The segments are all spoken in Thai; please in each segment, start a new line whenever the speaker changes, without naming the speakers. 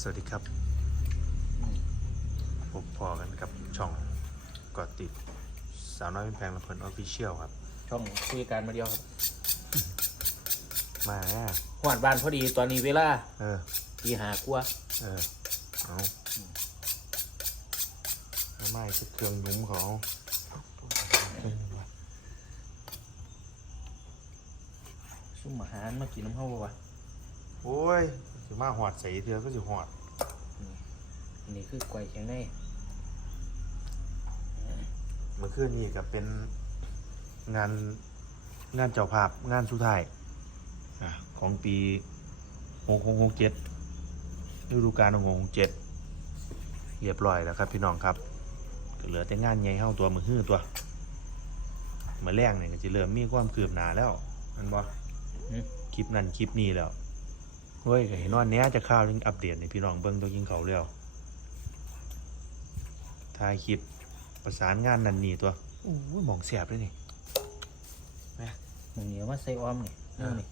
สวัสดีครับพบพอกันกับช่องกอดติดสาวน้อยเป็นแพงละเพลินออฟฟิเชียลครับ
ช่องคุยกันมาเดียวครับ
มาแน่
หวานบานพอดีตอนนี้เวลา
เออ
ตีหากว่า
เออ เอาเอาไม่ใช่เครื่องยุ้มเขา
ซุ่มอาหารมากินน้ำเข้าบ่วะ
โอ้ย สิมาหอดใส่เธอก็สิหอด
อันนี้คือก๋วยแข็งใน
เมื่อคืนนี้ก็เป็นงานงานเจ้าภาพงานสุดท้ายอะของปีหกหกหกเจ็ดฤดูกาลหกหกเจ็ดเรียบร้อยแล้วครับพี่น้องครับก็เหลือแต่งานใหญ่เข้าตัวมือฮื้อตัวเมื่อแรกเนี่ยก็จะเริ่มมีความคืบหน้าแล้วแมันบ่คลิปนั้นคลิปนี้แล้ว เฮ้ยก็เห็นว่าเนี้ยจะข้าวเรื่องอัปเดตในพี่น้องเบิ้งตัวยิงเขาแล้วถ่ายคลิปประสานงานนั่นนี่ตัวโอ้ยหมองเสียบเลยนี่
มึงเหนียวมาใส่อ้อมนี่
อ่า
นี่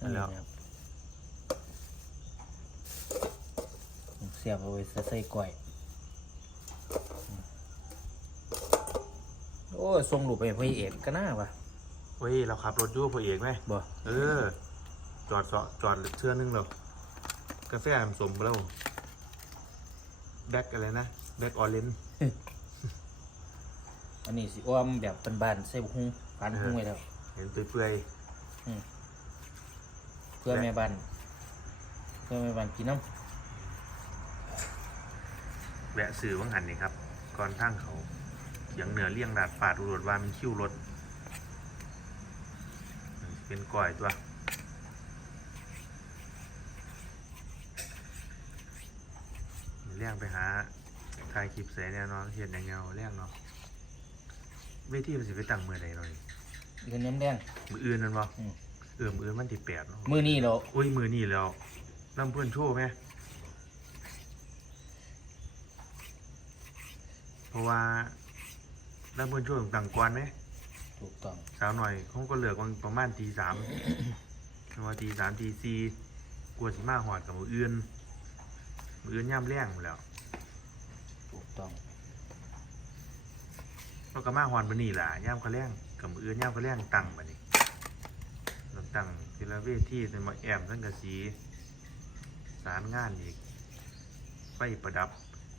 นั่นแล้ว
ครับเสียบเอาไว้ใส่ก๋วยโอ้ยส่งรูปไปให้พี่เอกก็น่าวะ
เว้ยเราขับรถอยูพอเอกไหม
บ่
เออ จอดเสาะจอดเชื่อนึงแล้วกาแฟน้ำสมแล้วแบ็กอะไรนะแบ็กออเรนจ์
อันนี้สิอ้อมแบบเป็นบานๆใส่บุ้งปานบุ้งไว้แล้ว
เห็นเปื่อย
เพื่อแม่บ้านเพื่อแม่บ้านกินน้
ๆแวะสื่อวังหันนี่ครับ ก่อนทางเขาอย่างเหนือเลี่ยงดาดฝาดอุรดว่ามันคิ้วรถ เป็นก่อยตัว เลี่ยงไปหาถ่ายคลิปเสียแน่นอนเห็นอย่างเงาเลี่ยงเนาะเวทีมันสิไปตั้งมือใดหน่อยำ
ยืนน้ำแดง
มืออื่นนั่นบ่
อืม
เออมืออื่นมันที่แปดเนาะ
มือนี่เหรา
อุ้ยมือนี่แล้วลำเพื่อนโชว์ไหมเพราะว่าลำเพื่อนโชว์ต่างกวนไหม
ถูกต้อง
สาวหน่อยเขาก็เหลือกวันประมาณตีสามเพราะว่าตีสามตีสี่กลัวสิมาหอดกับมืออื่น มืออื่นย่ำแรงหมดแล้ว
ถูกต้อง
เราก็มาหอดมานี่แหละย่ำก็แรงกับมืออื่นย่ำก็แรงตั้งมานี่เราตั้งทีละเวทีในมาแอมทั้งกะสีสารงานอีกไฟประดับ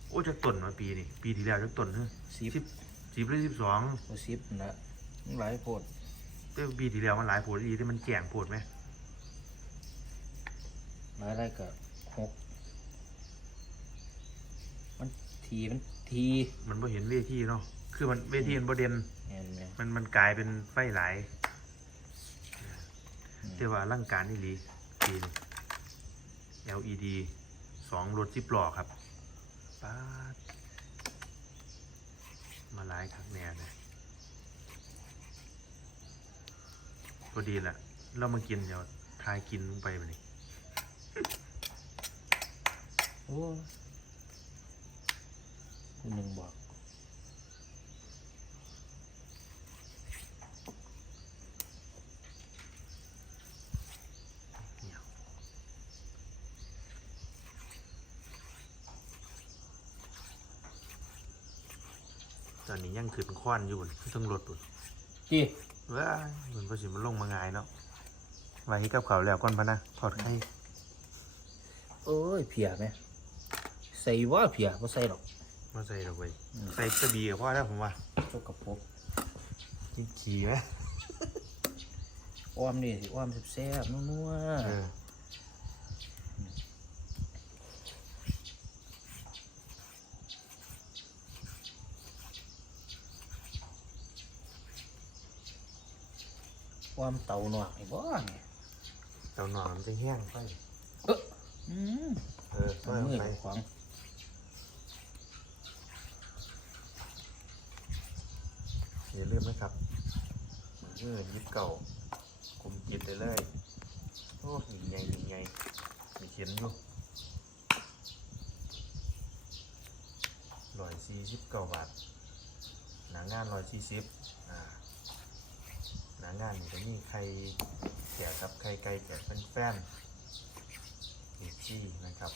โอ้จะต้นมาปีนี่ปีที่แล้วจะต้นเฮ้ย
สิบ
สิบสิบหรือสิบสอง
โอ้สิบนั่นละมันหลายโพด
แต่ปีที่แล้วมันหลายโพดดีที่มันแก่งโพดไหม
หลายไรก็หกมัน ทีมันที
มันบ่เห็นเวทีเนาะ คือมันเวทีมันบ่เด่น
เห็นไหม
มันมันกลายเป็นไฟหลายแต่ว่าร่างการนี่ลีปีน LED สองรถสิบล้อครับป๊าดมาหลายครั้งแน่เลยพอดีแหละเรามากินเดี๋ยวทายกินลงไปไปนี่
โอ้ คุณหนึ่งบอก
ตอนนี้ยังขึ้นควันอยู่บนต้องรถบุน
จี
ว้ายมันก็สิมันลงมาง่ายเนาะไว้ให้กับเขาวแล้วก่อนพะนะถอดไข่
โอ้ยเพียไหมใส่ว่าเพียว่าใส่หรอก
มาใส่ดอกไว้
อืม
ใส่กระบี่กับพ่อแล้วผมว่า
เจ้ากระปก
กินขี่ไหม
อ้อมนี่สิอ้อมแซ่บๆนัว
เออ
ๆอ้อมเตาหนวกไอ้บ่เนี่ย
เตาหนอนมันจะแห้งไป
อืม
เออ
เอา
ใส่
มือ
ไป
ขวาง
อย่าลืมนะครับมือยิบเก่าคุมจิตได้เลยโอ้ยใหญ่ใหญ่มีเขียนอยู่ร้อยสี่สิบเก้าบาทหนางานร้อยสี่สิบอ่าหนางานนี่ก็มีไข่แกะครับไข่ไก่แกะเป็นแฟนๆอีกซี่นะครับ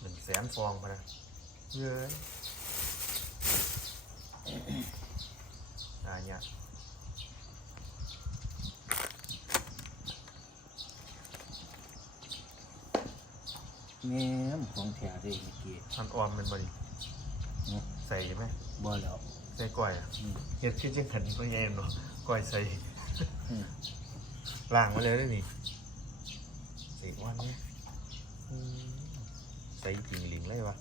หนึ่งแสนฟองพะนะเยอะอ่าเนี่ย
แม่มของแถวได้เมื่อกี้
มันออมเป็นบริ
เนาะ
ใส่ไหม
บ่แล้ว
ใส่ก้อยอะ
อืม
เฮ็ดขึ้นจังขันก็แย่เนาะก้อยใส่
อืม
ล่างมาเลยได้นี่สีวันนี้อืมใส่จริงหลิงเลยวะ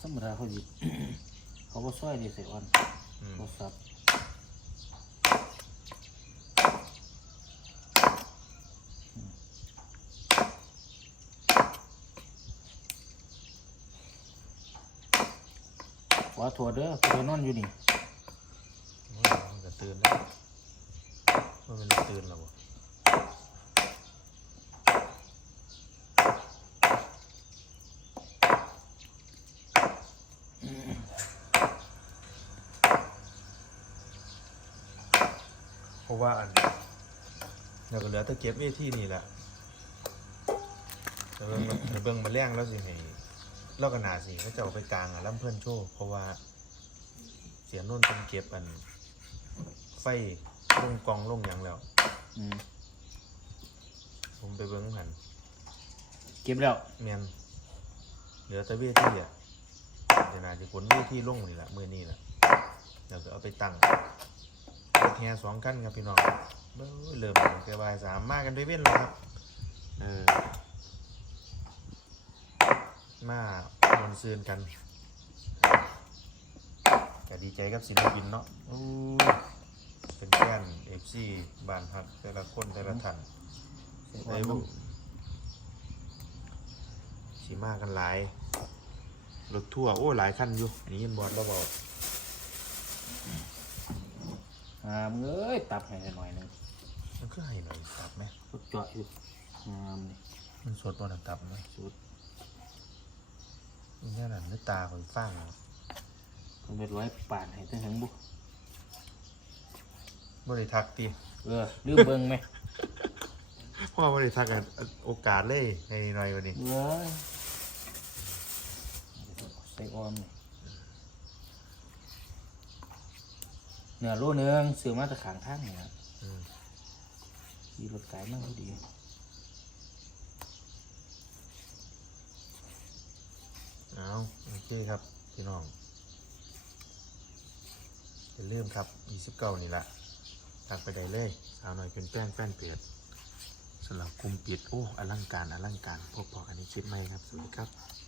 ธรรมดาเขาหยิบเขาบ่ซอยนี่ใส่อ่อน
อืม
เขาสับ ว่าถั่วเด้อถั่วนอนอยู่นี่
มันก็ตื่นแล้วมันเป็นตื่นแล้วบ่เพราะว่าอันเดี๋ยวก็เหลือแต่เก็บเวทีนี่แหละแต่เบิ่งมันแต่เบิ่งมาแรงแล้วสิให้ เล่ากันนาสิเขาจะเอาไปกลางอะล่ำเพื่อนโชว์เพราะว่า เสียโน่นเป็นเก็บอัน ไฟลงกองลงหยังแล้ว
อืม
ผมไปเบิ่งหัน
เก็บแล้ว
เมียนเหลือแต่เวทีอะเดี๋ยวนาจะขนเวทีลงนี่แหละมือนี่แหละเดี๋ยวก็เอาไปตั้งรถแฮสองกันครับพี่น้องเบ้อเริ่มแกบายสามมากันด้วยเว้นแล้วครับเออ มาบนซืนกันก็ดีใจกับศิลปินเนาะอู้เป็นแฟนเอฟซีบ้านพักแต่ละคนแต่ละท่าน
ใส่อ่อ
ได้
น
บุ
น้
สีมากันหลาย รถทั่วร์โอ้ หลายคันอยู่อันนี้ยินบอลบ่บอกำ
อ่ามึงเอ้ย ตับให้หน่อยหนึง
มันคือให้หน่อยตับไหม
สุดเจาะอยู่งามนี่
มันสดบอลตับไหม
สุด
นี่แค่นั้นนึกตาคอยฟ้างเอา
ผมเป็นร้อยปานให้ตั้งหังบุ
บ่ได้ทักตี
เออลืมเบิ่งไหม
พ่อบ่ได้ทักกันโอกาสเลยให้หน่อยวันนี้
เว้ยใส่ออมนี่เนื้อโลนึงซื้อมาจากขางทางนี่นะ
อืม
ขี่รถไกลมากพอดี
เอา โอเคครับพี่น้องอย่าลืมครับ 29 นี่ละทักไปได้เลยสาวหน่อยเป็นแป้งแป้นเปียดสำหรับคุมปิด โอ้อลังการอลังการพบพอกันในคลิปใหม่ครับ สวัสดีครับ